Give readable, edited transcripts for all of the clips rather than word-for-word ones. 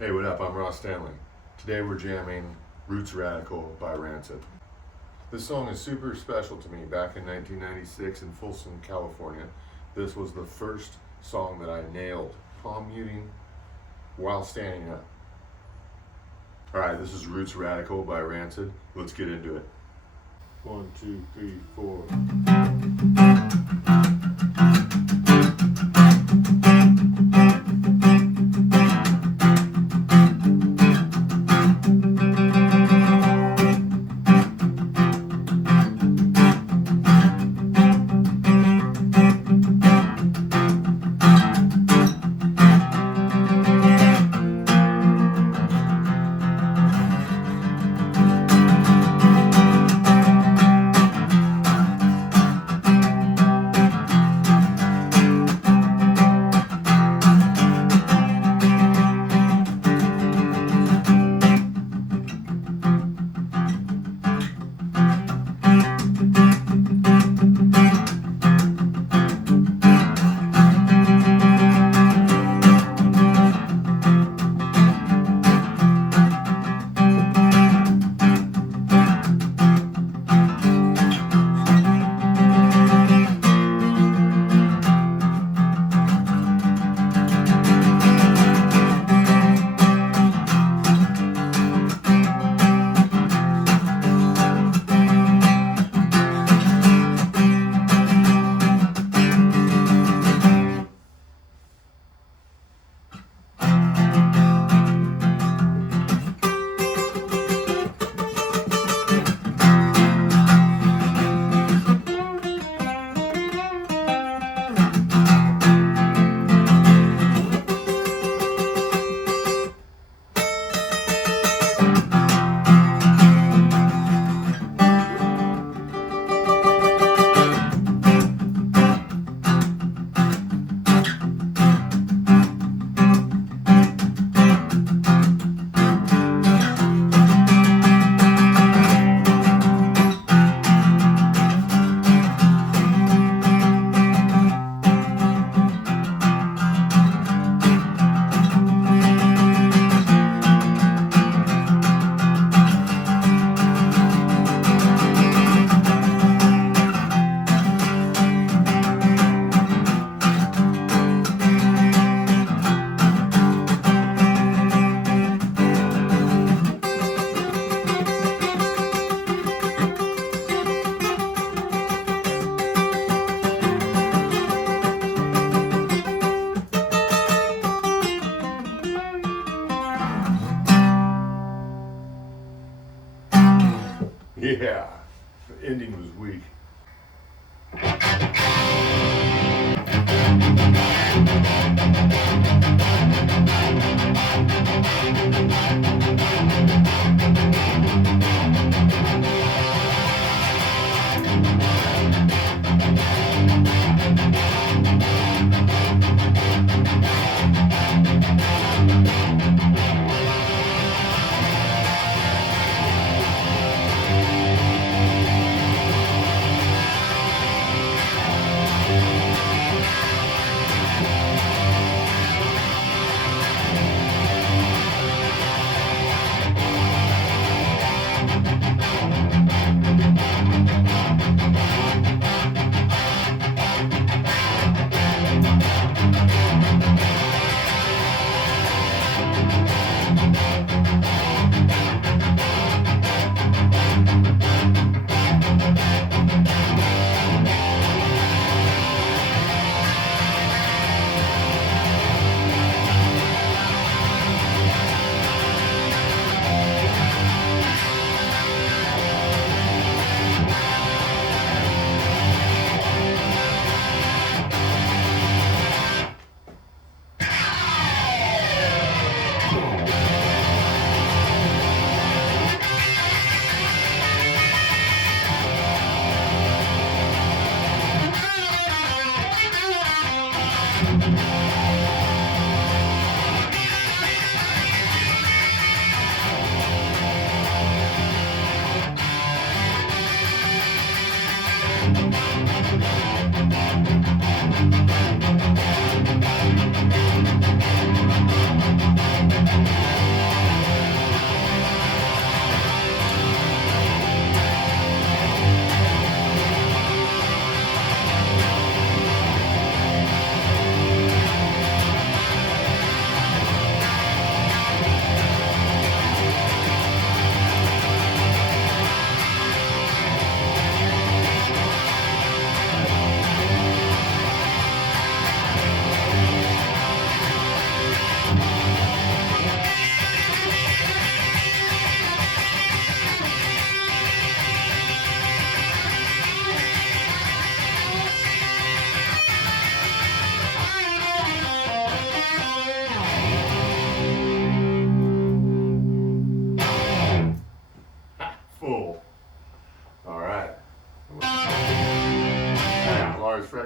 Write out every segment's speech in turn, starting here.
Hey, what up? I'm Standley. Today we're jamming Roots Radical by Rancid. This song is super special to me. Back in 1996 in Folsom, California, this was the first song that I nailed, palm muting while standing up. Alright, this is Roots Radical by Rancid. Let's get into it. 1, 2, 3, 4. Yeah, the ending was weak.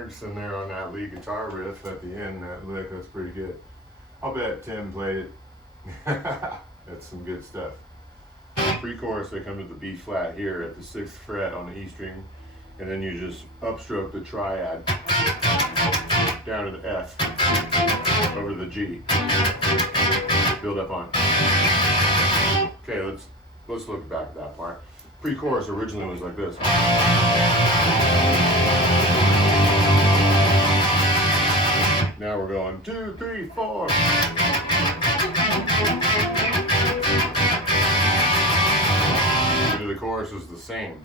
works in there on that lead guitar riff at the end, that lick, that's pretty good. I'll bet Tim played it. That's some good stuff. Pre-chorus, they come to the B flat here at the 6th fret on the E string, and then you just upstroke the triad down to the F, over to the G. Build up on it. Okay, let's look back at that part. Pre-chorus originally was like this. Now we're going 2, 3, 4. The chorus is the same.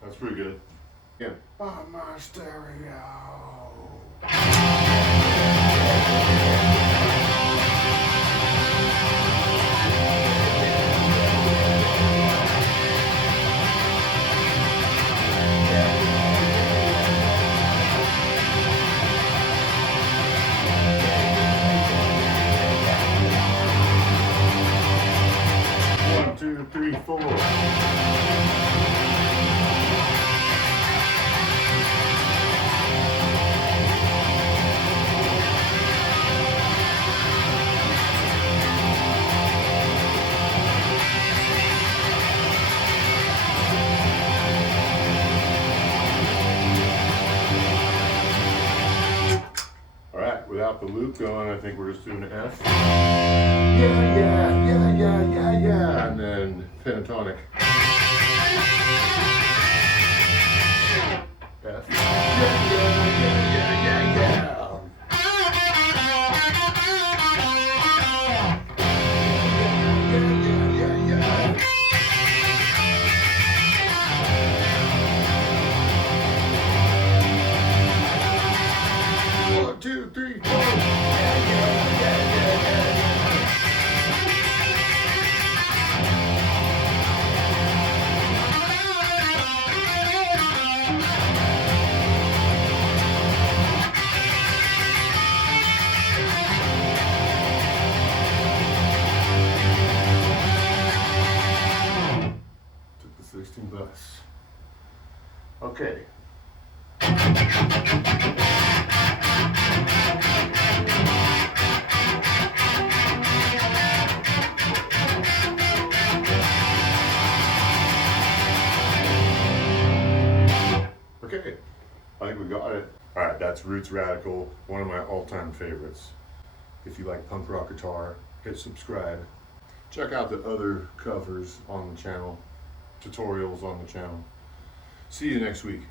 That's pretty good. Yeah. On my stereo. One, two, three, four. Without the loop going, I think we're just doing an F. Yeah. And then pentatonic. F. Yeah. 1, 2, 3, 4. Took the 16 bus. Okay. Okay, I think we got it. All right, that's Roots Radical, one of my all-time favorites. If you like punk rock guitar, hit subscribe. Check out the other covers on the channel, tutorials on the channel. See you next week.